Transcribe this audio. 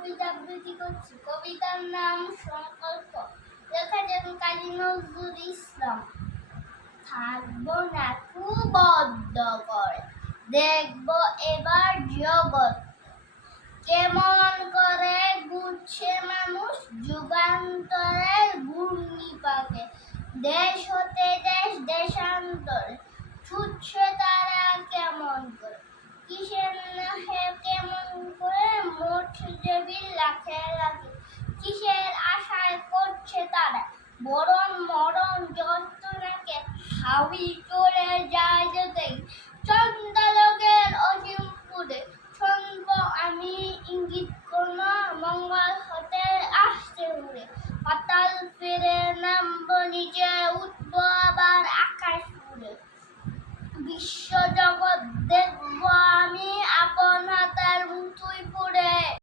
কবিতা আবৃত্তি করছি। কবিতার নাম সংকল্প, লেখেছেন কাজী নজরুল ইসলাম। থাকবো না কুবদ্ধ করে, দেখবো এবার জগৎ কেমন করে ঘুরছে মানুষ যুগান্তরের ঘূর্ণিপাকে। দেশ হতে দেশ দেশান্তরে ছুটছে তারা কেমন করে, কিসের নাহে কেমন করে মরছে লাখে লাখে। কিসের আশায় করছে তারা বরণ মরণ যন্ত্রণাকে হাবি চলে যায় যেতে